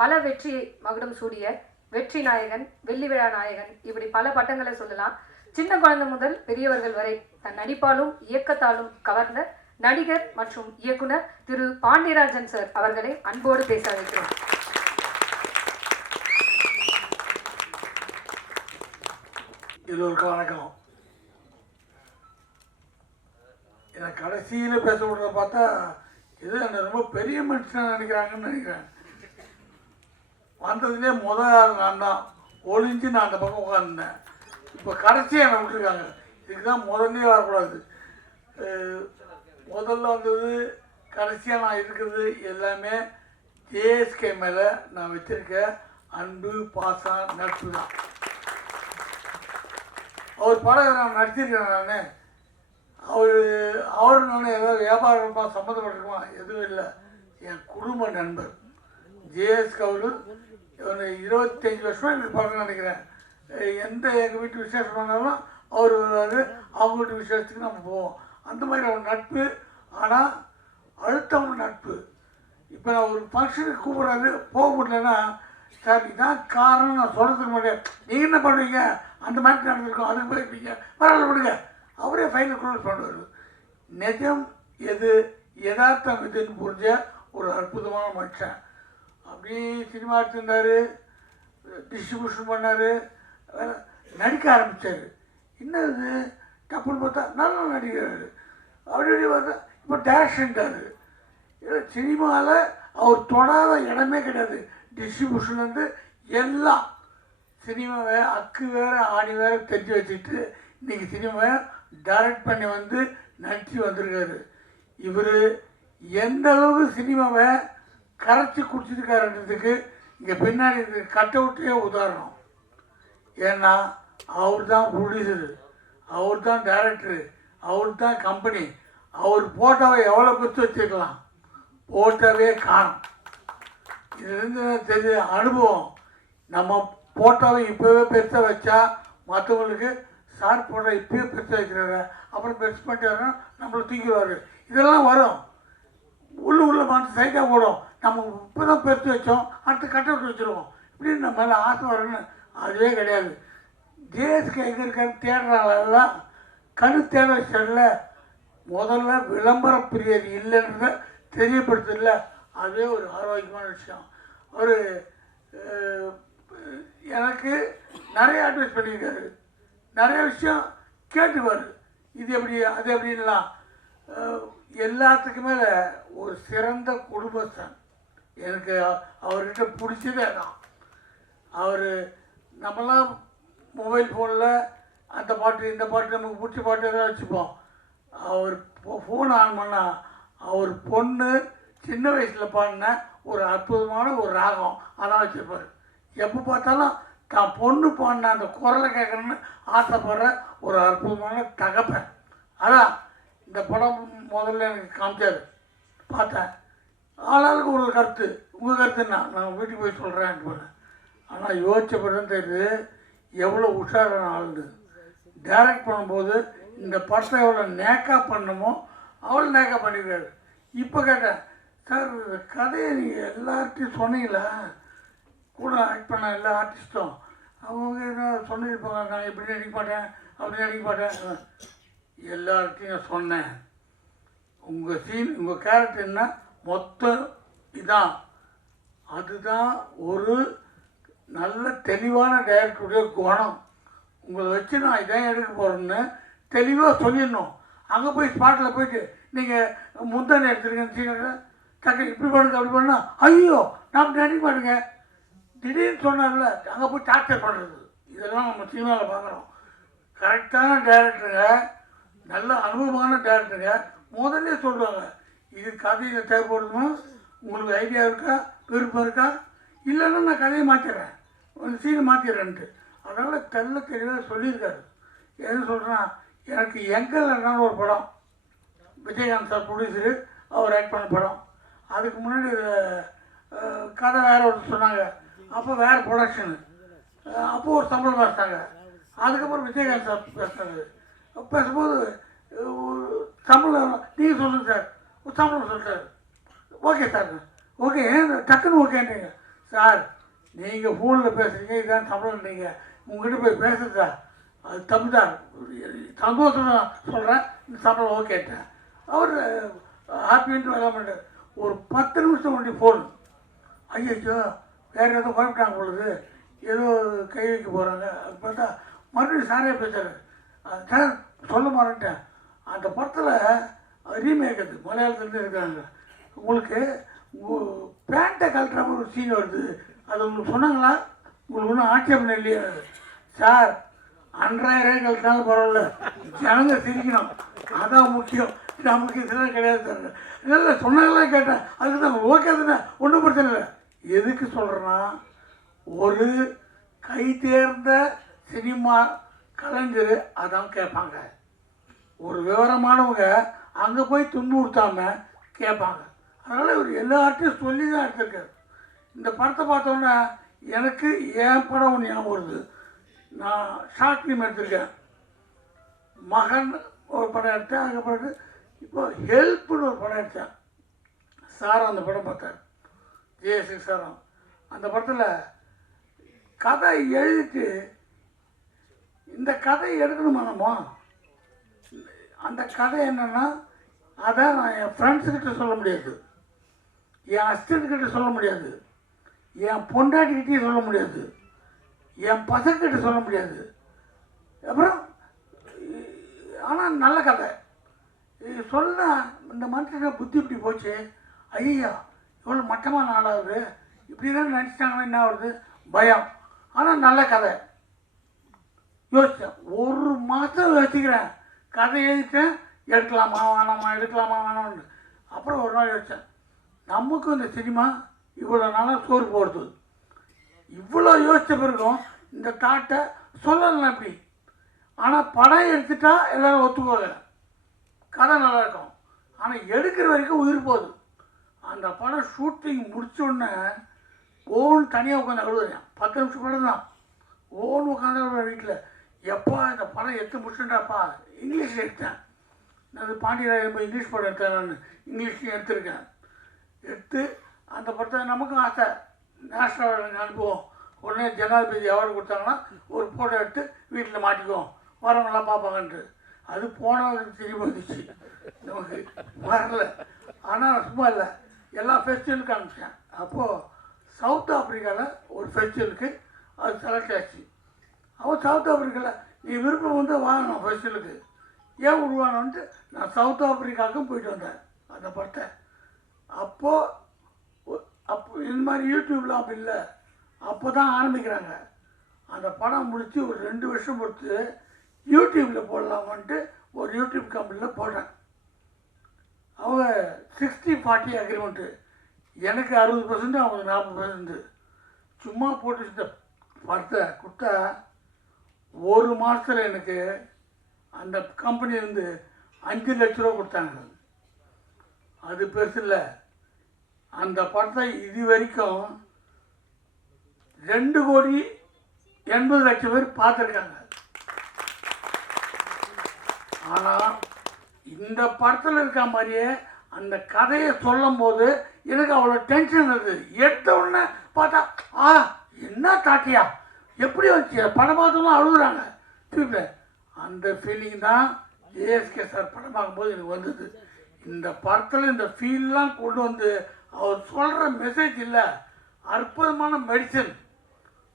பல வெற்றி மகுடம் சூடிய வெற்றி நாயகன், வெள்ளி விழா நாயகன், இப்படி பல பட்டங்களை சொல்லலாம். சின்ன குழந்தை முதல் பெரியவர்கள் வரை தன் நடிப்பாலும் இயக்கத்தாலும் கவர்ந்த நடிகர் மற்றும் இயக்குனர் திரு பாண்டியராஜன் சார் அவர்களை அன்போடு பேச வைக்கிறோம். எல்லோருக்கும் வணக்கம். எனக்கு கடைசியில் பேச விடுறத பார்த்தா இது என்ன ரொம்ப பெரிய மனுஷன் நினைக்கிறாங்கன்னு நினைக்கிறேன். வந்ததுலேயே முதல் நான் தான் ஒளிஞ்சு நான் அந்த பக்கம் உட்காந்துருந்தேன். இப்போ கடைசியாக என்னை விட்டுருக்காங்க. இதுக்கு தான் முதல்லே வரக்கூடாது. முதல்ல வந்தது கடைசியாக நான் இருக்கிறது எல்லாமே ஜேஎஸ்கே மேலே நான் வச்சுருக்க அன்பு, பாசம், நட்பு தான். அவர் படம் நான் நடிச்சிருக்கேன். அவர் நான் ஏதாவது வியாபாரமாக சம்மந்தப்பட்டிருக்குமா? எதுவும் இல்லை. என் குடும்ப நண்பர் ஜேஎஸ்கே அவர்கள் 25 வருஷமாக எனக்கு படம் நினைக்கிறேன். எங்கள் வீட்டு விசேஷம் பண்ணாலும் அவர் வருவார். அவங்க வீட்டு விசேஷத்துக்கு நம்ம போவோம். அந்த மாதிரி அவர் நட்பு. ஆனால் அழுத்தமான நட்பு. இப்போ நான் ஒரு ஃபங்க்ஷனுக்கு கூப்பிட்றாரு, போக முடியலன்னா, சார் இதான் காரணம் நான் சொல்கிறதுக்கு மாட்டேன், நீங்கள் என்ன பண்ணுவீங்க, அந்த மாதிரி நடந்திருக்கோம், அதுக்கு போயிருப்பீங்க, பரவாயில்ல விடுங்க, அவரே ஃபைனல் க்ளோஸ் பண்ணுவார். நிஜம் எது, யதார்த்தம் எதுன்னு புரிஞ்ச ஒரு அற்புதமான மனுஷன். அப்படியே சினிமா எடுத்திருந்தார், டிஸ்ட்ரிபியூஷன் பண்ணார், நடிக்க ஆரம்பித்தார். என்னது தப்புன்னு பார்த்தா நல்லா நடிக்கிறார். அப்படி பார்த்தா இப்போ டைரக்ஷன்ட்டார். சினிமாவில் அவர் தொடாத இடமே கிடையாது. டிஸ்ட்ரிபியூஷன்லேருந்து எல்லாம் சினிமாவை அக்கு வேறு ஆணி வேறு தெரிஞ்சு வச்சுட்டு இன்றைக்கி சினிமாவை டைரக்ட் பண்ணி வந்து நடிச்சு வந்திருக்காரு. இவர் எந்த அளவுக்கு சினிமாவை கரைச்சி குடிச்சிருக்காருன்றதுக்கு இங்கே பின்னாடி கட் அவுட்டே உதாரணம். ஏன்னா அவர் தான் ப்ரொடியூசரு, அவர் தான் டைரக்டரு, அவர் தான் கம்பெனி. அவர் போட்டோவை எவ்வளோ பெற்று வச்சுருக்கலாம், போட்டோவே காணும். இதுலேருந்து தெரிய அனுபவம். நம்ம போட்டோவை இப்போவே பெருசாக வச்சா மற்றவங்களுக்கு சார் போட்டோ இப்போயே பெருசாக வைக்கிறாரு, அப்புறம் பெருசு பண்ணிட்டு நம்மளை தூக்கிடுவார். இதெல்லாம் வரும். உள்ள மனசு சைட்டாக போடும். நம்ம இப்போ தான் பெருசு வச்சோம், அடுத்து கட் அவுட் வச்சுருவோம், இப்படின்னு நம்ம மேலே ஆசை வரணும்னு அதுவே கிடையாது. ஜேஎஸ்கே எங்கே இருக்கான்னு தேடுறாங்களெல்லாம் கணு தேவை ஸ்டைலில் முதல்ல விளம்பர பிரியர் இல்லைன்றத தெரியப்படுத்தல. அதுவே ஒரு ஆரோக்கியமான விஷயம். அவர் எனக்கு நிறைய அட்வைஸ் பண்ணியிருக்காரு, நிறைய விஷயம் கேட்டுவார். இது எப்படி அது எப்படின்லாம். எல்லாத்துக்கு மேலே ஒரு சிறந்த குடும்பஸ்தான். எனக்கு அவர்கிட்ட பிடிச்சதே தான். அவர் நம்மளாம் மொபைல் ஃபோனில் அந்த பாட்டு இந்த பாட்டு நமக்கு பிடிச்ச பாட்டு எதாவது வச்சுப்போம். அவர் ஃபோன் ஆன் பண்ணால் அவர் பொண்ணு சின்ன வயசில் பாடின ஒரு அற்புதமான ஒரு ராகம் அதான் வச்சுருப்பார். எப்போ பார்த்தாலும் தான் பொண்ணு பாடின அந்த குரலை கேட்கணுன்னு ஆசைப்படுற ஒரு அற்புதமான தகப்பன். அதான் இந்த படம் முதல்ல எனக்கு காமிச்சார், பார்த்தேன். ஆளாளுக்கு ஒரு கருத்து. உங்கள் கருத்துன்னா நான் வீட்டுக்கு போய் சொல்கிறேன் போனேன். ஆனால் யோசிச்சப்படி தான் தெரியுது எவ்வளோ உஷாரான ஆளுது. டைரக்ட் பண்ணும்போது இந்த படத்தை எவ்வளோ நேக்காக பண்ணணுமோ அவ்வளோ நேக்காக பண்ணியிருக்காரு. இப்போ கேட்டேன், சார் கதையை நீங்கள் எல்லார்ட்டையும் சொன்னீங்களா, கூட ஆக்ட் பண்ண எல்லா ஆர்டிஸ்ட்டும் அவங்க என்ன சொல்லியிருப்பாங்க, நான் இப்படி நடிக்க மாட்டேன் அப்படி நடிக்க மாட்டேன். எல்லார்ட்டையும் நான் சொன்னேன், உங்கள் சீன் உங்கள் கேரக்டர்னா மொத்தம் இதான். அதுதான் ஒரு நல்ல தெளிவான டைரக்டருடைய குணம். உங்களை வச்சு நான் இதான் எடுக்க போகிறேன்னு தெளிவாக சொல்லிடணும். அங்கே போய் ஸ்பாட்டில் போயிட்டு நீங்கள் முந்தானே எடுத்துருக்கேன்னு சீக்கிரம் டக்கு இப்படி பண்ணுங்க அப்படி பண்ணால் ஐயோ நான் நடிக்க மாட்டேங்க திடீர்னு சொன்னார்ல, அங்கே போய் டார்ச்சர் பண்ணுறது. இதெல்லாம் நம்ம சினிமாவில் பார்க்குறோம். கரெக்டான டைரக்டருங்க, நல்ல அனுபவமான டைரக்டருங்க முதல்ல சொல்லுவாங்க, இது கதையில் தேவைப்படுதுமா, உங்களுக்கு ஐடியா இருக்கா, விருப்பம் இருக்கா, இல்லைன்னா நான் கதையை மாற்றிடுறேன், ஒரு சீனை மாற்றிடுறேன்ட்டு. அதனால் தெளிவாக சொல்லியிருக்காரு. என்ன சொல்கிறேன்னா, எனக்கு எங்கள் அண்ணான்னு ஒரு படம், விஜயகாந்த் சார் ப்ரொடியூசரு, அவர் ஆக்ட் பண்ண படம். அதுக்கு முன்னாடி கதை வேறு ஒன்று சொன்னாங்க, அப்போ வேறு ப்ரொடக்ஷனு, அப்போது ஒரு சம்பளம் பேசினாங்க. அதுக்கப்புறம் விஜயகாந்த் சார் பேசுனாரு. பேசும்போது சம்பளம் நீங்கள் சொல்லுங்கள் சார், ஒரு சம்பளம் சொல்லிட்டார். ஓகே சார், ஓகே டக்குன்னு ஓகேன்றீங்க. சார் நீங்கள் ஃபோனில் பேசுகிறீங்க இதான் தமிழ்ன்றீங்க, உங்ககிட்ட போய் பேசுகிறதா அது தப்பு தான், சந்தோஷம் சொல்கிறேன், இந்த சம்பளம் ஓகேட்டேன். அவர் ஹாப்பின்ட்டு வேலை பண்ணுறார். ஒரு 10 நிமிஷம் முன்னாடி ஃபோன், ஐயோ வேறு ஏதோ குழப்பிட்டாங்க பொழுது, ஏதோ கை வைக்க போகிறாங்க. அது பார்த்தா மறுபடியும் சாரே பேசுகிறார். சார் சொல்ல மாட்டேன், அந்த படத்தில் ரீமேக் அது மலையாளத்துலேருந்து இருக்கிறாங்க, உங்களுக்கு பேண்ட்டை கழட்டுற மாதிரி ஒரு சீன் வருது, அது உங்களுக்கு சொன்னாங்களா, உங்களுக்கு ஒன்றும் ஆட்சேபம் இல்லையா? சார் 5000 கழட்டினாலும் பரவாயில்ல, ஜனங்க சிரிக்கணும், அதான் முக்கியம், நமக்கு இதெல்லாம் கிடையாது சார். இல்லை சொன்னாங்களாம் கேட்டேன், அதுக்கு தான் ஓகே தானே, ஒன்றும் பிரச்சனை இல்லை. எதுக்கு சொல்கிறேன்னா, ஒரு கை தேர்ந்த சினிமா கலைஞர் அதான் கேட்பாங்க. ஒரு விவரமானவங்க அங்கே போய் துன்புறுத்தாமல் கேட்பாங்க. அதனால் இவர் எல்லார்ட்டையும் சொல்லி தான் எடுத்திருக்காரு. இந்த படத்தை பார்த்தோன்னே எனக்கு என் படம் ஒன்று ஞாபகம் வருது. நான் ஷார்ட் ஃபிலிம் எடுத்திருக்கேன், மகன் ஒரு படம் எடுத்தேன். அதுக்கு பிறகு இப்போ ஹெல்ப்னு ஒரு படம் எடுத்தேன். சாரம் அந்த படம் பார்த்தார், ஜெயஸ்ரீ சாரம். அந்த படத்தில் கதை எழுதிட்டு இந்த கதை எடுக்கணுமா நம்ம, அந்த கதை என்னென்னா அதை நான் என் ஃப்ரெண்ட்ஸுக்கிட்ட சொல்ல முடியாது, என் அசிஸ்டன்ட்கிட்ட சொல்ல முடியாது, என் பொண்டாட்டிக்கிட்டேயும் சொல்ல முடியாது, என் பசங்கிட்ட சொல்ல முடியாது. அப்புறம் ஆனால் நல்ல கதை சொல்ல இந்த மனுஷனை புத்தி இப்படி போச்சு, ஐயா இவ்வளோ மட்டமான ஆளாகுது, இப்படி தான் நினச்சிட்டாங்கன்னா என்ன ஆகுது பயம். ஆனால் நல்ல கதை யோசித்தேன், 1 மாதம் யோசிக்கிறேன், கதை எழுதிட்டேன், எடுக்கலாமா வேணாமா எடுக்கலாமா வேணாம்னு. அப்புறம் ஒரு நாள் யோசித்தேன், நமக்கும் இந்த சினிமா இவ்வளோ நாளாக சோறு போடுது, இவ்வளோ யோசித்த பிறகும் இந்த தாட்டை சொல்லலாம் எப்படி. ஆனால் படம் எடுத்துட்டா எல்லோரும் ஒத்துக்கோங்க, கதை நல்லாயிருக்கும், ஆனால் எடுக்கிற வரைக்கும் உயிர் போகுது. அந்த படம் ஷூட்டிங் முடிச்சோடனே ஓன்னு தனியாக உட்காந்து அழுதுறேன். 10 நிமிஷம் படம் தான், ஓன்னு உட்காந்து வீட்டில், எப்பா இந்த படம் எடுத்து முடிச்சுட்டாப்பா. இங்கிலீஷில் எடுத்தேன், அது பாண்டியராஜன் இங்கிலீஷ் படம் எடுத்தேன், நான் இங்கிலீஷ்லையும் எடுத்திருக்கேன். எடுத்து அந்த படத்தை நமக்கும் ஆசை, நேஷ்னல் அவார்டு அனுப்புவோம், உடனே ஜனாதிபதி அவார்டு கொடுத்தாங்கன்னா ஒரு ஃபோட்டோ எடுத்து வீட்டில் மாட்டிக்குவோம், வரவங்களாம் பார்ப்பாங்கன்ட்டு. அது போனவங்களுக்கு திரும்பி வந்துச்சு, நமக்கு வரல. ஆனால் சும்மா இல்லை, எல்லா ஃபெஸ்டிவலுக்கும் அனுப்பிச்சேன். அப்போது சவுத் ஆஃப்ரிக்காவில் ஒரு ஃபெஸ்டிவலுக்கு அது செலக்ட் ஆச்சு. அவன் சவுத் ஆஃப்ரிக்காவில் நீ விருப்பம் வந்து வாங்கணும் ஃபெஸ்டிவலுக்கு, ஏன் உருவானோன்ட்டு நான் சவுத் ஆஃப்ரிக்காவுக்கும் போயிட்டு வந்தேன் அந்த படத்தை. அப்போ இந்த மாதிரி யூடியூப்லாம் அப்படி இல்லை, அப்போ தான் ஆரம்பிக்கிறாங்க. அந்த படம் முடித்து ஒரு 2 வருஷம் பொறுத்து யூடியூப்பில் போடலாமான்ட்டு ஒரு யூடியூப் கம்பெனியில் போடுறேன். அவங்க 60-40 அக்ரிமெண்ட்டு, எனக்கு 60%, அவங்க 40%. சும்மா போட்டு இந்த படத்தை கொடுத்தா 1 மாதத்தில் எனக்கு அந்த கம்பெனிலேருந்து 5 லட்ச ரூபா கொடுத்தாங்க. அது பெருசு இல்லை. அந்த படத்தை இது வரைக்கும் 2,80,00,000 பேர் பார்த்துருக்காங்க. ஆனால் இந்த படத்தில் இருக்க மாதிரியே அந்த கதையை சொல்லும் போது எனக்கு அவ்வளோ டென்ஷன் இருக்குது. எடுத்த உடனே பார்த்தா என்ன தாட்டியா எப்படி வந்துச்சு, படம் பார்த்தோம்னா அழுகுறாங்க திருப்பி. அந்த ஃபீலிங் தான் ஏஎஸ்கே சார் படம் பார்க்கும்போது எனக்கு வந்தது. இந்த படத்தில் இந்த ஃபீல்லாம் கொண்டு வந்து அவர் சொல்கிற மெசேஜ் இல்லை, அற்புதமான மெடிசன்.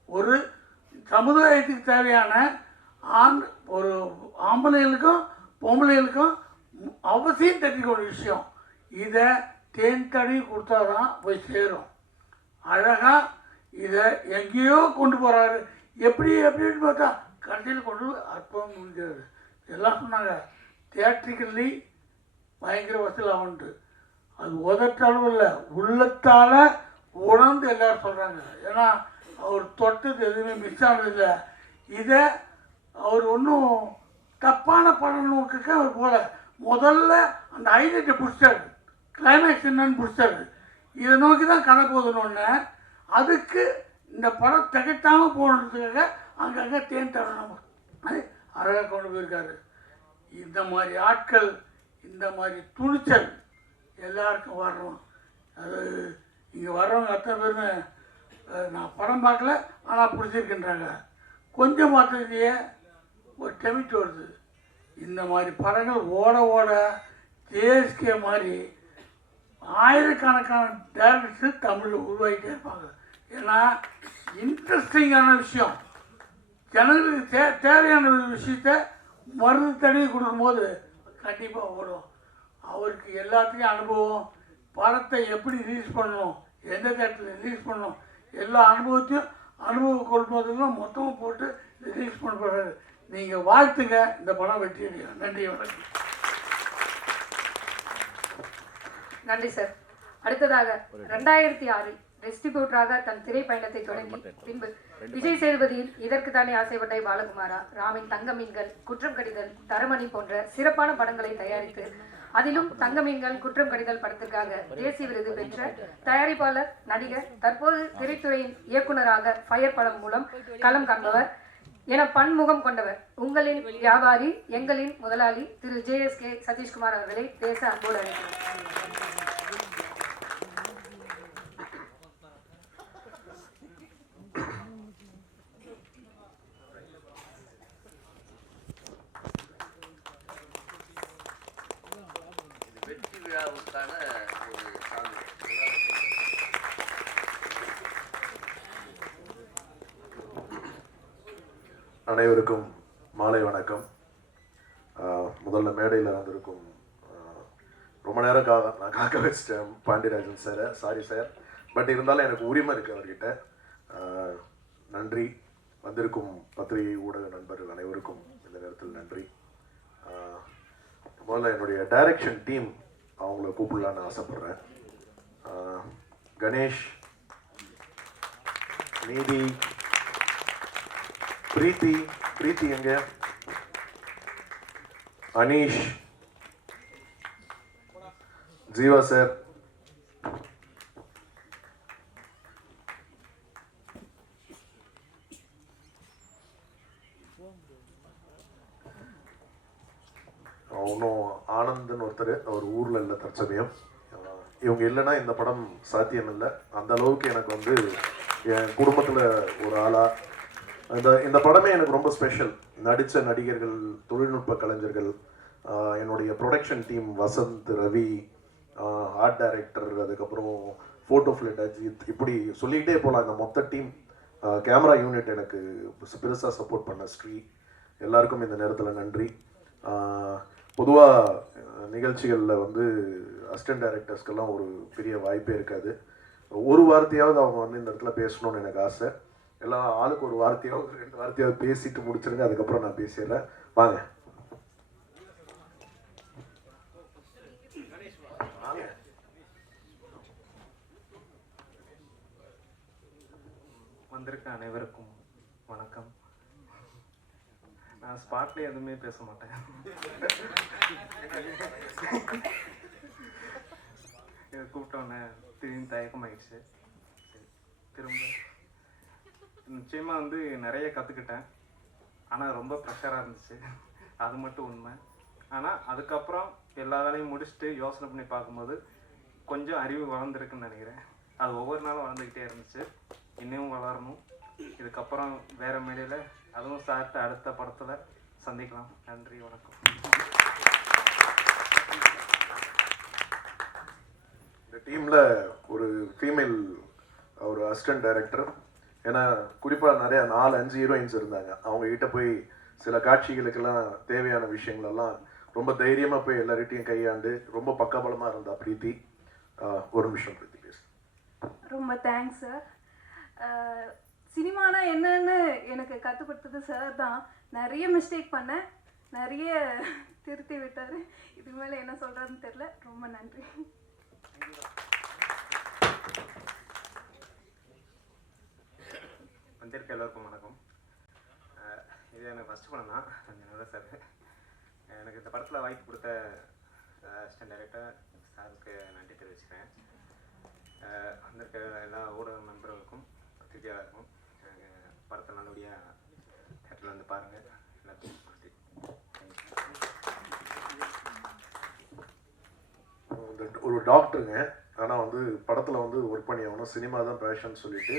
ஒரு சமுதாயத்துக்கு தேவையான ஒரு ஆம்பளைகளுக்கும் பொம்பளைகளுக்கும் அவசியம் தெரிஞ்சுக்க ஒரு விஷயம். இதை தேன் தடவி கொடுத்தா தான் போய் சேரும். அழகாக இதை எங்கேயோ கொண்டு போகிறாரு, எப்படின்னு பார்த்தா கடைசியில் கொண்டு அற்புதம் முடிஞ்சாரு. எல்லாம் சொன்னாங்க தியேட்ரிக்கல்லி பயங்கர வசூல் ஆகுன்ட்டு. அது உதட்டளவு இல்லை, உள்ளத்தால் உணர்ந்து எல்லோரும் சொல்கிறாங்க. ஏன்னா அவர் தொட்டது எதுவுமே மிஸ் ஆனதில்லை. இதை அவர் ஒன்றும் தப்பான படம் நோக்குக்கு அவர் போல முதல்ல அந்த ஹைலைட்டை பிடிச்சாரு, கிளைமேக்ஸ் என்னன்னு பிடிச்சாரு. இதை நோக்கி தான் கதை போதுன்னு அதுக்கு இந்த படம் திகட்டாமல் போனதுக்காக அங்கங்கே தேன் தரணும் அது அழகாக கொண்டு போயிருக்காரு. இந்த மாதிரி ஆட்கள், இந்த மாதிரி துணிச்சல் எல்லாருக்கும் வரணும். அது இங்கே வர்றவங்க அத்தனை பேருமே நான் படம் பார்க்கல ஆனால் பிடிச்சிருக்கின்றாங்க. கொஞ்சம் மாற்றத்திலேயே ஒரு டெமிட் வருது. இந்த மாதிரி படங்கள் ஓட ஓட ஜேஎஸ்கே மாதிரி ஆயிரக்கணக்கான டேரக்டர்ஸ் தமிழில் உருவாகிட்டே இருப்பாங்க. ஏன்னா இன்ட்ரெஸ்டிங்கான விஷயம், ஜனங்களுக்கு தேவையான விஷயத்த மருந்து தடவி கொடுக்கும்போது கண்டிப்பாக ஓடும். அவருக்கு எல்லாத்துலேயும் அனுபவம், படத்தை எப்படி ரிலீஸ் பண்ணணும், எந்த தேட்டரில் ரிலீஸ் பண்ணணும், எல்லா அனுபவத்தையும் அனுபவம் கொடுப்பதெல்லாம் மொத்தமாக போட்டு ரிலீஸ் பண்ண போகிறாரு. நீங்கள் வாழ்த்துங்க, இந்த படம் வெற்றி அடையும். நன்றி, வணக்கம். நன்றி சார். அடுத்ததாக 2006 டிஸ்ட்ரிபியூட்டராக தன் திரைப்பயணத்தை தொடங்கி பின்பு விஜய் சேதுபதியில் இதற்கு தானே ஆசைப்பட்ட பாலகுமாரா, ராமின் தங்க மீன்கள், குற்றம் கடிதல், தரமணி போன்ற சிறப்பான படங்களை தயாரித்து அதிலும் தங்க மீன்கள், குற்றம் கடிதல் படத்திற்காக தேசிய விருது பெற்ற தயாரிப்பாளர், நடிகர், தற்போது திரைத்துறையின் இயக்குனராக ஃபயர் படம் மூலம் களம் காண்பவர் என பன்முகம் கொண்டவர், உங்களின் வியாபாரி, எங்களின் முதலாளி திரு ஜேஎஸ்கே சதீஷ்குமார் அவர்களை பேச அன்போடு அழைக்கிறேன். வெற்றி விழாவுக்கான ஒரு சாங். அனைவருக்கும் மாலை வணக்கம். முதல்ல மேடையில் வந்திருக்கும் ரொம்ப நேரம் நான் காக்க வச்சிட்டேன் பாண்டியராஜன் சாரை, சாரி சார். பட் இருந்தாலும் எனக்கு உரிமை இருக்குது அவர்கிட்ட. நன்றி. வந்திருக்கும் பத்திரிகை ஊடக நண்பர்கள் அனைவருக்கும் இந்த நேரத்தில் நன்றி. முதல்ல என்னுடைய டைரக்ஷன் டீம் அவங்கள கூப்பிடலான்னு ஆசைப்பட்றேன். கணேஷ், நீதி, பிரீத்தி எங்க, அனீஷ், ஜீவா சார், இன்னும் ஆனந்த்னு ஒருத்தர், அவர் ஊரில் இல்லை தற்சமயம். இவங்க இல்லைன்னா இந்த படம் சாத்தியம் இல்லை. அந்த அளவுக்கு எனக்கு என் குடும்பத்தில் ஒரு ஆளாக இந்த படமே எனக்கு ரொம்ப ஸ்பெஷல். நடித்த நடிகர்கள், தொழில்நுட்ப கலைஞர்கள், என்னுடைய production team Vasanth, Ravi, art director, அதுக்கப்புறம் ஃபோட்டோ ஃபிளிட் அஜித், இப்படி சொல்லிகிட்டே போகலாம். இந்த மொத்த டீம், கேமரா யூனிட் எனக்கு பெருசாக சப்போர்ட் பண்ண ஸ்ரீ, எல்லாருக்கும் இந்த நேரத்தில் நன்றி. பொதுவாக நிகழ்ச்சிகளில் அசிஸ்டன்ட் டைரக்டர்ஸ்க்கெல்லாம் ஒரு பெரிய வாய்ப்பே இருக்காது. ஒரு வார்த்தையாவது அவங்க இந்த இடத்துல பேசணும்னு எனக்கு ஆசை. எல்லாம் ஆளுக்கு ஒரு வார்த்தையாவது 2 வார்த்தையாவது பேசிட்டு முடிச்சிருங்க, அதுக்கப்புறம் நான் பேசிடுறேன். வாங்க. வந்திருக்க அனைவருக்கும் வணக்கம். நான் ஸ்பாட்லேயே எதுவுமே பேச மாட்டேன். இதை கூப்பிட்டோன்னே திடீர்னு தயக்கமாயிடுச்சு. திரும்ப நிச்சயமாக நிறைய கற்றுக்கிட்டேன். ஆனால் ரொம்ப ப்ரெஷராக இருந்துச்சு, அது மட்டும் உண்மை. ஆனால் அதுக்கப்புறம் எல்லா வேலையும் முடிச்சுட்டு யோசனை பண்ணி பார்க்கும்போது கொஞ்சம் அறிவு வளர்ந்துருக்குன்னு நினைக்கிறேன். அது ஒவ்வொரு நாளும் வளர்ந்துக்கிட்டே இருந்துச்சு, இன்னும் வளரணும். இதுக்கப்புறம் வேறு மேடையில், அதுவும் சார்ட்டு அடுத்த படத்தில் சந்திக்கலாம். நன்றி, வணக்கம். இந்த டீமில் ஒரு ஃபீமேல் ஒரு அசிஸ்டன்ட் டைரக்டர், ஏன்னா குறிப்பாக நிறையா 4-5 ஹீரோயின்ஸ் இருந்தாங்க. அவங்ககிட்ட போய் சில காட்சிகளுக்கெல்லாம் தேவையான விஷயங்களெல்லாம் ரொம்ப தைரியமாக போய் எல்லார்கிட்டையும் கையாண்டு ரொம்ப பக்கபலமாக இருந்தா பிரீத்தி. ஒரு நிமிஷம் பிரீத்தி பேசு. ரொம்ப தேங்க்ஸ் சார். சினிமானா என்னன்னு எனக்கு கற்றுக் கொடுத்தது சார் தான். நிறைய மிஸ்டேக் பண்ணேன், நிறைய திருத்தி விட்டார். இதுக்கு மேலே என்ன சொல்கிறதுன்னு தெரில. ரொம்ப நன்றி. வந்திருக்க எல்லாருக்கும் வணக்கம். இது எனக்கு ஃபஸ்ட்டு படம் தான், என்னோட சார். எனக்கு இந்த படத்தில் வாய்ப்பு கொடுத்த அசிஸ்டன்ட் டைரக்டர் சாருக்கு நன்றி தெரிவிச்சுக்கிறேன். வந்திருக்க எல்லா ஊடக நண்பர்களுக்கும், பத்திரிகையாளருக்கும், படத்தை நல்லபடியாக தேட்டரில் பாருங்கள். எல்லாத்துக்கும் நன்றி. ஒரு டாக்டருங்க, ஆனால் படத்தில் ஒர்க் பண்ணி ஆகணும், சினிமா தான் பேஷன் சொல்லிட்டு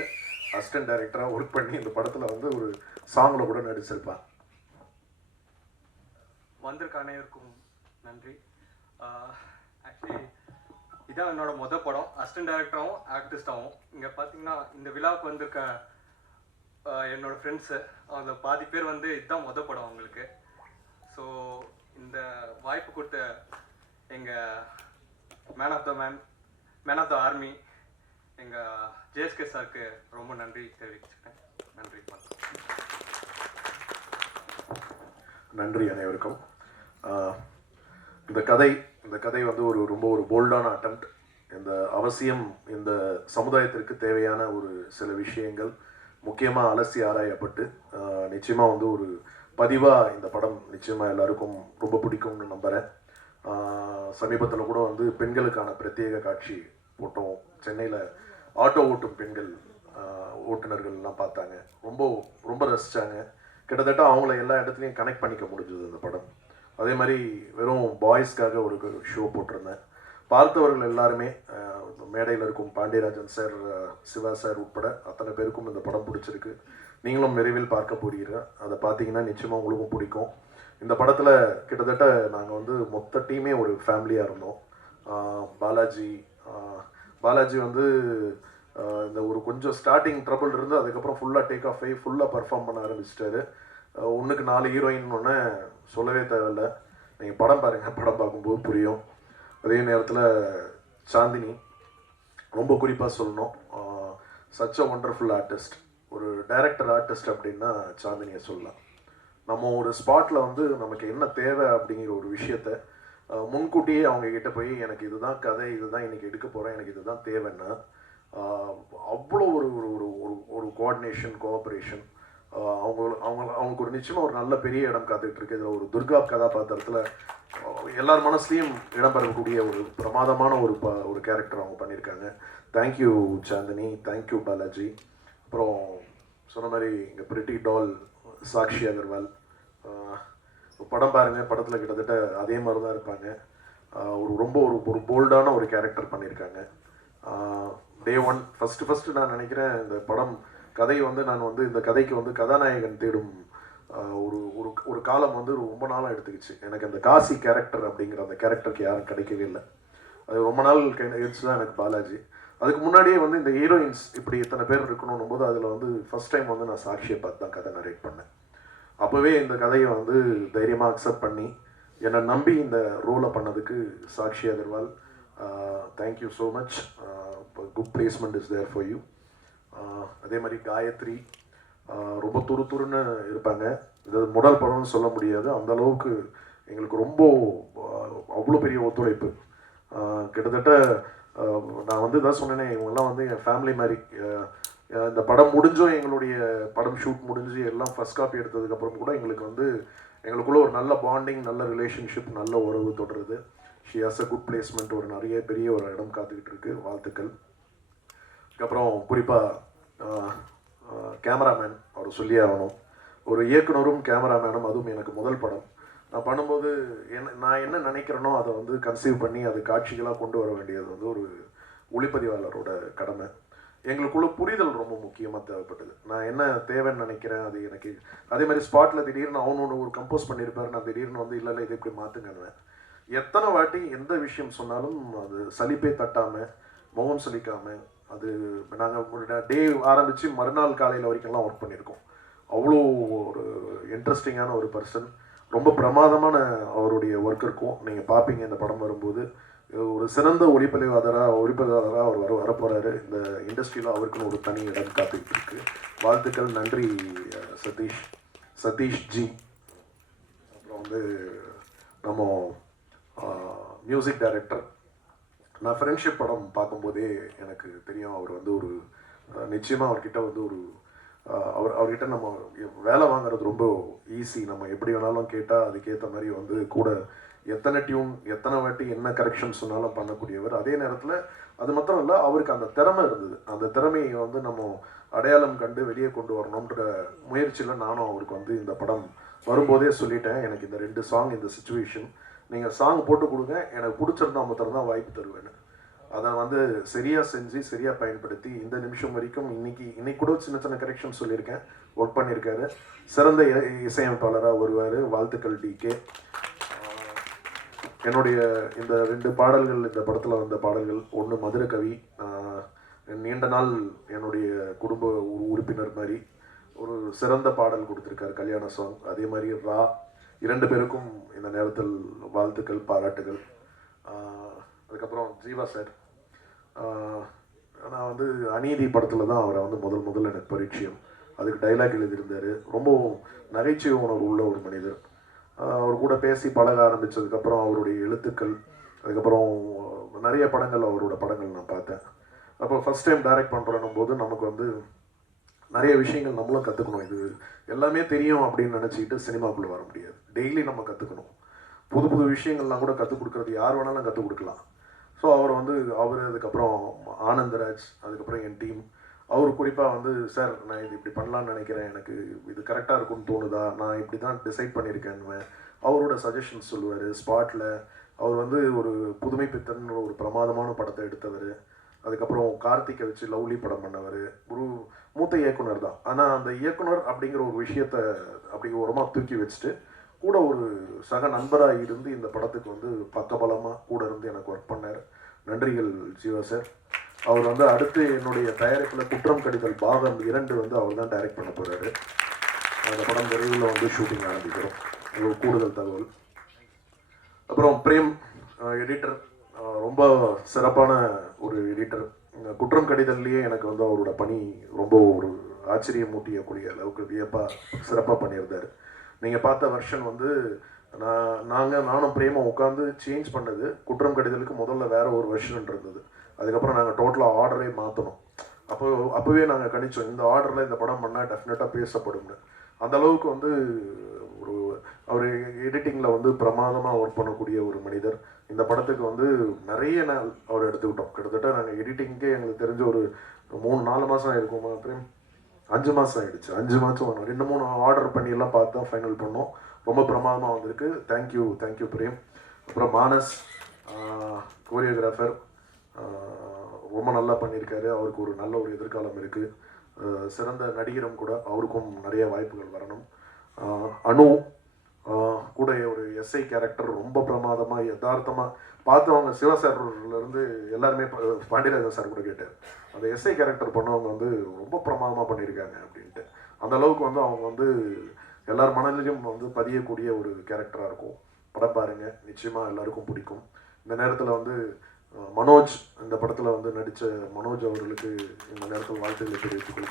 அசிஸ்டன்ட் டைரக்டராக ஒர்க் பண்ணி இந்த படத்தில் வந்து ஒரு சாங்கில் கூட நடிச்சிருப்பான். வந்திருக்க அனைவருக்கும் நன்றி. ஆக்சுவலி இதான் என்னோட மொதல் படம், அசிஸ்டன்ட் டைரக்டராகவும் ஆர்டிஸ்டாகவும். இங்கே பார்த்தீங்கன்னா இந்த விழாவுக்கு வந்திருக்க என்னோட ஃப்ரெண்ட்ஸு அதில் பாதி பேர் வந்து இதுதான் மொதல் படம் அவங்களுக்கு. ஸோ இந்த வாய்ப்பு கொடுத்த எங்கள் மேன் ஆஃப் த ஆர்மி எங்கள் ஜேஎஸ்கே சாருக்கு ரொம்ப நன்றி தெரிவிச்சுக்கிறேன். நன்றி. நன்றி அனைவருக்கும். இந்த கதை வந்து ரொம்ப ஒரு போல்டான அட்டெம்ப்ட். இந்த அவசியம் இந்த சமுதாயத்திற்கு தேவையான ஒரு சில விஷயங்கள் முக்கியமாக அலசி ஆராயப்பட்டு நிச்சயமாக வந்து ஒரு பதிவாக இந்த படம் நிச்சயமாக எல்லாருக்கும் ரொம்ப பிடிக்கும்னு நம்புகிறேன். சமீபத்தில் கூட வந்து பெண்களுக்கான பிரத்யேக காட்சி போட்டோம். சென்னையில் ஆட்டோ ஓட்டும் பெண்கள் ஓட்டுநர்கள்லாம் பார்த்தாங்க, ரொம்ப ரசித்தாங்க. கிட்டத்தட்ட அவங்கள எல்லா இடத்துலையும் கனெக்ட் பண்ணிக்க முடிஞ்சது இந்த படம். அதே மாதிரி வெறும் பாய்ஸ்க்காக ஒரு ஷோ போட்டிருந்தேன். பார்த்தவர்கள் எல்லாருமே மேடையில் இருக்கும் பாண்டியராஜன் சார், சிவா சார் உட்பட அத்தனை பேருக்கும் இந்த படம் பிடிச்சிருக்கு. நீங்களும் விரைவில் பார்க்க போறீங்க. அதை பார்த்தீங்கன்னா நிச்சயமாக உங்களுக்கும் பிடிக்கும். இந்த படத்தில் கிட்டத்தட்ட நாங்கள் வந்து மொத்த டீமே ஒரு ஃபேமிலியாக இருந்தோம். பாலாஜி வந்து இந்த ஒரு கொஞ்சம் ஸ்டார்டிங் ட்ரபிள் இருந்து அதுக்கப்புறம் ஃபுல்லாக டேக் ஆஃப் ஆகி ஃபுல்லாக பர்ஃபார்ம் பண்ண ஆரம்பிச்சிட்டாரு. 1க்கு 4 ஹீரோயின் ஒன்று சொல்லவே தேவையில்ல. நீங்கள் படம் பாருங்கள், படம் பார்க்கும்போது புரியும். அதே நேரத்தில் சாந்தினி ரொம்ப குறிப்பாக சொல்லணும், சச் அ ஒண்டர்ஃபுல் ஆர்டிஸ்ட். ஒரு டைரக்டர் ஆர்டிஸ்ட் அப்படின்னா சாந்தினியை சொல்லலாம். நம்ம ஒரு ஸ்பாட்டில் வந்து நமக்கு என்ன தேவை அப்படிங்கிற ஒரு விஷயத்த முன்கூட்டியே அவங்கக்கிட்ட போய் எனக்கு இதுதான் கதை, இதுதான் இன்றைக்கி எடுக்க போகிறேன், எனக்கு இதுதான் தேவைன்னா அவ்வளோ ஒரு ஒரு ஒரு கோஆர்டினேஷன், கோஆப்ரேஷன். அவங்களுக்கு ஒரு நிச்சயமாக ஒரு நல்ல பெரிய இடம் காத்துக்கிட்டு இருக்கு. இதில் ஒரு துர்கா கதாபாத்திரத்தில் எல்லார் மனசுலையும் இடம் பெறக்கூடிய ஒரு பிரமாதமான ஒரு கேரக்டர் அவங்க பண்ணியிருக்காங்க. Thank you Chandini, thank you Balaji. அப்புறம் சொன்ன மாதிரி இங்கே பிரிட்டி டால் சாக்ஷி அகர்வால். படம் பாருங்கள், படத்தில் கிட்டத்தட்ட அதே மாதிரி தான் இருப்பாங்க. ரொம்ப ஒரு போல்டான ஒரு கேரக்டர் பண்ணியிருக்காங்க. டே ஒன் ஃபஸ்ட்டு நான் நினைக்கிறேன் இந்த படம் கதை வந்து நான் வந்து இந்த கதைக்கு வந்து கதாநாயகன் தேடும் ஒரு காலம் வந்து ரொம்ப நாளாக எடுத்துக்கிச்சு. எனக்கு அந்த காசி கேரக்டர் அப்படிங்கிற அந்த கேரக்டருக்கு யாரும் கிடைக்கவே இல்லை. அது ரொம்ப நாள் எடுத்து தான் எனக்கு பாலாஜி. அதுக்கு முன்னாடியே வந்து இந்த ஹீரோயின்ஸ் இப்படி இத்தனை பேர் இருக்கணும் போது அதில் வந்து ஃபஸ்ட் டைம் வந்து நான் சாக்ஷியை பார்த்து தான் கதை நரேட் பண்ணேன். அப்போவே இந்த கதையை வந்து தைரியமாக அக்செப்ட் பண்ணி என்னை நம்பி இந்த ரோலை பண்ணதுக்கு Sakshi Agarwal, thank you so much. Good placement is there for you. அதே மாதிரி காயத்ரி ரொம்ப துருன்னு இருப்பாங்க. இது முதல் படம்னு சொல்ல முடியாது, அந்த அளவுக்கு எங்களுக்கு ரொம்ப அவ்வளோ பெரிய ஒத்துழைப்பு. கிட்டத்தட்ட நான் வந்து தான் சொன்னேனே, இவங்கெல்லாம் வந்து என் ஃபேமிலி மாதிரி. இந்த படம் முடிஞ்சும் எங்களுடைய படம் ஷூட் முடிஞ்சு எல்லாம் ஃபர்ஸ்ட் காப்பி எடுத்ததுக்கப்புறம் கூட எங்களுக்குள்ள ஒரு நல்ல பாண்டிங், நல்ல ரிலேஷன்ஷிப், நல்ல உறவு தொடருது. She has a good placement. ஒரு நிறைய பெரிய ஒரு இடம் காத்துக்கிட்டு இருக்கு. வாழ்த்துக்கள். அதுக்கப்புறம் குறிப்பாக கேமராமேன் அவர் சொல்லி ஆகணும். ஒரு இயக்குனரும் கேமராமேனும், அதுவும் எனக்கு முதல் படம். நான் பண்ணும்போது நான் என்ன நினைக்கிறேனோ அதை வந்து கன்சீவ் பண்ணி அது காட்சிகளாக கொண்டு வர வேண்டியது வந்து ஒரு ஒளிப்பதிவாளரோட கடமை. எங்களுக்குள்ள புரிதல் ரொம்ப முக்கியமாக தேவைப்பட்டது. நான் என்ன தேவைன்னு நினைக்கிறேன் அது எனக்கு. அதே மாதிரி ஸ்பாட்டில் திடீர்னு அவனு ஒரு கம்போஸ் பண்ணியிருப்பாரு, நான் திடீர்னு வந்து இல்லை இதை இப்படி மாற்றுங்கன்னுவேன். எத்தனை வாட்டி எந்த விஷயம் சொன்னாலும் அது சலிப்பே தட்டாமல், முகம் சலிக்காமல், அது நாங்கள் டே ஆரம்பித்து மறுநாள் காலையில் வரைக்கும்லாம் ஒர்க் பண்ணியிருக்கோம். அவ்வளோ ஒரு இன்ட்ரெஸ்டிங்கான ஒரு பர்சன். ரொம்ப பிரமாதமான அவருடைய ஒர்க் இருக்கும். நீங்கள் பார்ப்பீங்க இந்த படம் வரும்போது. ஒரு சிறந்த ஒளிப்பதிவாளராக அவர் வரப்போகிறாரு. இந்த இண்டஸ்ட்ரியில் அவருக்குன்னு ஒரு தனி இடம் காத்துக்கிட்டு இருக்கு. வாழ்த்துக்கள். நன்றி சதீஷ் ஜி. அப்புறம் வந்து நம்ம மியூசிக் டைரக்டர். நான் ஃப்ரெண்ட்ஷிப் படம் பார்க்கும்போதே எனக்கு தெரியும் அவர் வந்து ஒரு நிச்சயமாக அவர்கிட்ட வந்து ஒரு அவர்கிட்ட நம்ம வேலை வாங்குறது ரொம்ப ஈஸி. நம்ம எப்படி வேணாலும் கேட்டால் அதுக்கேற்ற மாதிரி வந்து கூட எத்தனை டியூன், எத்தனை வாட்டி என்ன கரெக்ஷன் சொன்னாலும் பண்ணக்கூடியவர். அதே நேரத்தில் அது மாத்திரம் இல்லை, அவருக்கு அந்த திறமை இருந்தது. அந்த திறமையை வந்து நம்ம அடையாளம் கண்டு வெளியே கொண்டு வரணுன்ற முயற்சியில் நானும் அவருக்கு வந்து இந்த படம் வரும்போதே சொல்லிட்டேன், எனக்கு இந்த 2 சாங், இந்த சிச்சுவேஷன் நீங்கள் சாங் போட்டு கொடுங்க, எனக்கு பிடிச்சிருந்தா மாத்திரம் தான் வாய்ப்பு தருவேன்னு. அதை வந்து சரியாக செஞ்சு சரியாக பயன்படுத்தி இந்த நிமிஷம் வரைக்கும் இன்னைக்கு கூட சின்ன சின்ன கரெக்ஷன் சொல்லியிருக்கேன், ஒர்க் பண்ணியிருக்காரு. சிறந்த இசையமைப்பாளராக வருவார். வாழ்த்துக்கள் டிகே. என்னுடைய இந்த 2 பாடல்கள், இந்த படத்தில் வந்த பாடல்கள், ஒன்று மதுர கவி, நீண்ட நாள் என்னுடைய குடும்ப உறுப்பினர் மாதிரி ஒரு சிறந்த பாடல் கொடுத்துருக்காரு, கல்யாண சாங். அதே மாதிரி ரா, 2 பேருக்கும் இந்த நேரத்தில் வாழ்த்துக்கள், பாராட்டுகள். அதுக்கப்புறம் ஜீவா சார், நான் வந்து அநீதி படத்தில் தான் அவரை வந்து முதல்ல எனக்கு பரிச்சயம். அதுக்கு டைலாக் எழுதியிருந்தார். ரொம்ப நகைச்சுவை உணர்வு உள்ள ஒரு மனிதர். அவர் கூட பேசி பழக ஆரம்பித்ததுக்கப்புறம் அவருடைய எழுத்துக்கள், அதுக்கப்புறம் நிறைய படங்கள், அவரோட படங்கள் நான் பார்த்தேன். அப்போ ஃபஸ்ட் டைம் டைரக்ட் பண்ணுறோன்னும் போது நமக்கு வந்து நிறைய விஷயங்கள் நம்மளும் கற்றுக்கணும். இது எல்லாமே தெரியும் அப்படின்னு நினச்சிக்கிட்டு சினிமாக்குள்ளே வர முடியாது. டெய்லி நம்ம கற்றுக்கணும். புது புது விஷயங்கள்லாம் கூட கற்றுக் கொடுக்குறது யார் வேணாலும் கற்றுக் கொடுக்கலாம். ஸோ அவர் அதுக்கப்புறம் ஆனந்தராஜ், அதுக்கப்புறம் என் டீம், அவர் குறிப்பாக வந்து சார் நான் இது இப்படி பண்ணலான்னு நினைக்கிறேன், எனக்கு இது கரெக்டாக இருக்கும்னு தோணுதா, நான் இப்படி தான் டிசைட் பண்ணியிருக்கேன்னு அவரோட சஜஷன்ஸ் சொல்லுவார். ஸ்பாட்டில் அவர் வந்து ஒரு புதுமை பித்தன் ஒரு பிரமாதமான படத்தை எடுத்தவர். அதுக்கப்புறம் கார்த்திகை வச்சு லவ்லி படம் பண்ணவர். ஒரு மூத்த இயக்குனர் தான். ஆனால் அந்த இயக்குனர் அப்படிங்கிற ஒரு விஷயத்தை அப்படி ஓரமாக தூக்கி வச்சுட்டு கூட ஒரு சக நண்பராக இருந்து இந்த படத்துக்கு வந்து பக்கபலமாக கூட இருந்து எனக்கு ஒர்க் பண்ணார். நன்றிகள் ஜீவா சார். அவர் வந்து அடுத்து என்னுடைய தயாரிப்பில் குற்றம் கடிதல் பாகம் 2 வந்து அவர் தான் டைரக்ட் பண்ண போகிறாரு. அந்த படம் விரைவில் வந்து ஷூட்டிங் ஆரம்பிக்கிறோம். ஒரு கூடுதல் தகவல். அப்புறம் பிரேம் எடிட்டர், ரொம்ப சிறப்பான ஒரு எடிட்டர். குற்றம் கடிதல்லையே எனக்கு வந்து அவரோட பணி ரொம்ப ஒரு ஆச்சரியமூட்டியக்கூடிய அளவுக்கு வியப்பாக சிறப்பாக பண்ணியிருந்தார். நீங்கள் பார்த்த வெர்ஷன் வந்து நானும் பிரேமும் உட்காந்து சேஞ்ச் பண்ணது. குற்றம் கடிதலுக்கு முதல்ல வேறு ஒரு வெர்ஷன் இருந்தது. அதுக்கப்புறம் நாங்கள் டோட்டலாக ஆர்டரே மாற்றணும். அப்போவே நாங்கள் கணிச்சோம் இந்த ஆர்டரில் இந்த படம் பண்ணால் டெஃபினட்டாக பேசப்படும்னு. அந்த அளவுக்கு வந்து அவர் எடிட்டிங்கில் வந்து பிரமாதமாக ஒர்க் பண்ணக்கூடிய ஒரு மனிதர். இந்த படத்துக்கு வந்து நிறைய நாள் அவர் எடுத்துக்கிட்டோம். கிட்டத்தட்ட நாங்கள் எடிட்டிங்கே எங்களுக்கு தெரிஞ்ச ஒரு 3-4 மாதம் ஆகிருக்குமா பிரேம்? 5 மாதம் ஆகிடுச்சு. 5 மாதம் 2-3 ஆர்டர் பண்ணியெல்லாம் பார்த்து தான் ஃபைனல் பண்ணோம். ரொம்ப பிரமாதமாக வந்திருக்கு. தேங்க்யூ பிரேம். அப்புறம் மானஸ் கோரியோகிராஃபர், ரொம்ப நல்லா பண்ணியிருக்காரு. அவருக்கு ஒரு நல்ல ஒரு எதிர்காலம் இருக்குது. சிறந்த நடிகரும் கூட, அவருக்கும் நிறைய வாய்ப்புகள் வரணும். அனு கூட ஒரு எஸ்ஐ கேரக்டர் ரொம்ப பிரமாதமாக யதார்த்தமாக பார்த்தவங்க. சிவசார்லேருந்து எல்லாருமே பாண்டியராஜன் சார் கூட கேட்டார், அந்த எஸ்ஐ கேரக்டர் பண்ணவங்க வந்து ரொம்ப பிரமாதமாக பண்ணியிருக்காங்க அப்படின்ட்டு. அந்த அளவுக்கு வந்து அவங்க வந்து எல்லார் மனதிலும் வந்து பதியக்கூடிய ஒரு கேரக்டராக இருக்கும். படம் பாருங்கள், நிச்சயமாக எல்லாருக்கும் பிடிக்கும். இந்த நேரத்தில் வந்து மனோஜ், இந்த படத்தில் வந்து நடித்த மனோஜ் அவர்களுக்கு இந்த நேரத்தில் வாழ்த்துக்களை தெரிவித்துக் கொள்கிறேன்.